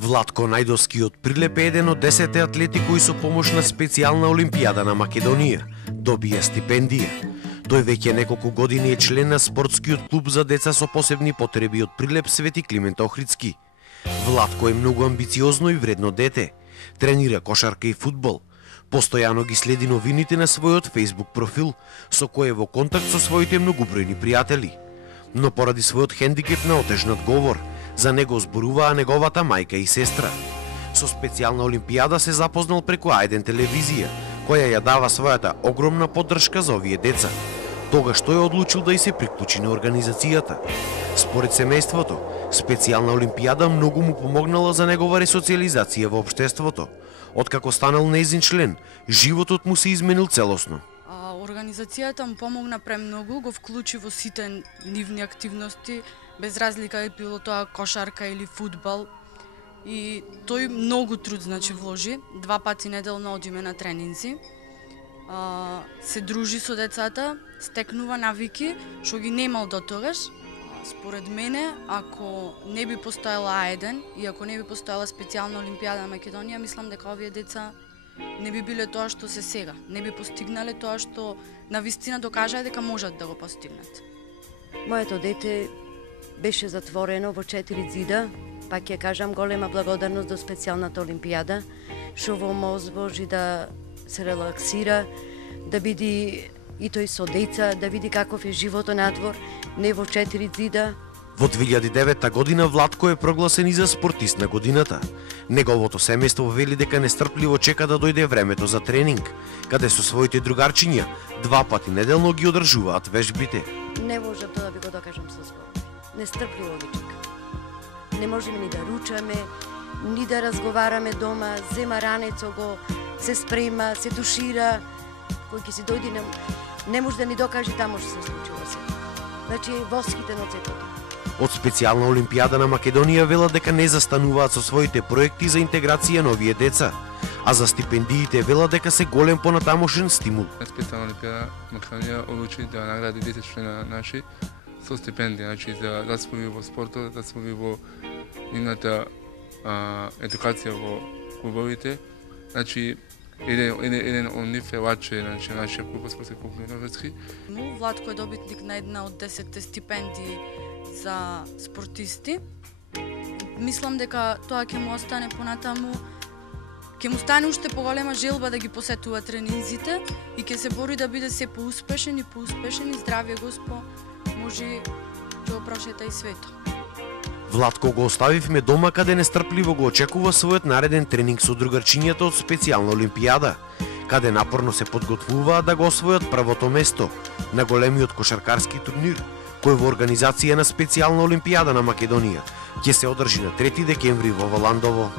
Владко Најдовскиот Прилеп е еден од 10 атлети кои со помош на специјална Олимпијада на Македонија добија стипендија. Тој веќе неколку години е член на спортскиот клуб за деца со посебни потреби од Прилеп Свети Климент Охридски. Владко е многу амбициозно и вредно дете. Тренира кошарка и фудбал. Постојано ги следи новините на својот Facebook профил, со кој е во контакт со своите многубројни пријатели. Но поради својот хендикеп на отежнат говор, за него зборуваа неговата мајка и сестра. Со специјална Олимпијада се запознал преку А1 телевизија, која ја дава својата огромна поддршка за овие деца. Тогаш тој одлучил да и се приклучи на организацијата. Според семејството, специјална Олимпијада многу му помогнала за негова ресоциализација во општеството. Откако станал нејзин член, животот му се изменил целосно. Организацијата му помогна премногу, го вклучи во сите нивни активности, без разлика е било тоа кошарка или фудбал. И тој многу труд вложи, 2 пати неделно одиме на тренинзи. Се дружи со децата, стекнува навики, што ги немал дотогаш. Според мене, ако не би постоела А1 и ако не би постоела специјална Олимпијада на Македонија, мислам дека овие деца не би биле тоа што се сега. Не би постигнале тоа што навистина докажаа дека можат да го постигнат. Моето дете беше затворено во 4 зида, пак ќе кажам голема благодарност до специјалната Олимпијада, што во можи да се релаксира, да биде и тој со деца, да види каков е животот надвор, не во 4 зида. Во 2009 година Владко е прогласен и за спортист на годината. Неговото семејство вели дека нестрпливо чека да дојде времето за тренинг, каде со своите другарчиња 2 пати неделно ги одржуваат вежбите. Не можам тоа да ви го докажам со збор. Нестрпливо ги чека. Не можеме ни да ручаме, ни да разговараме дома, зема ранецо го, се спрема, се тушира. Кој ќе си дојде, не може да ни докаже таму што се случило се. Значи, восхитен од сето. Од специјална Олимпијада на Македонија велат дека не застануваат со своите проекти за интеграција на овие деца, а за стипендиите велат дека се голем понатамошен стимул. Специјална Олимпијада Македонија одлучи да награди 10 члена наши со стипендија, значи за засвои во спортот, засвои во нивната едукација во клубовите. Значи, еден од нив е Лаче, значи нашиот клуб, спортски клуб на Охридски. Владко е добитник на една од 10 стипендии за спортисти. Мислам дека тоа ќе му остане понатаму, ќе му стане уште поголема желба да ги посетува тренинзите и ќе се бори да биде се поуспешен и здравје Госпо, може ќе го прошета и свето. Владко го оставивме дома каде нестрпливо го очекува својот нареден тренинг со другарчињата од специјална Олимпијада, каде напорно се подготвуваат да го освојат првото место на големиот кошаркарски турнир, кој во организација на специјална Олимпијада на Македонија ќе се одржи на 3 декември во Валандово.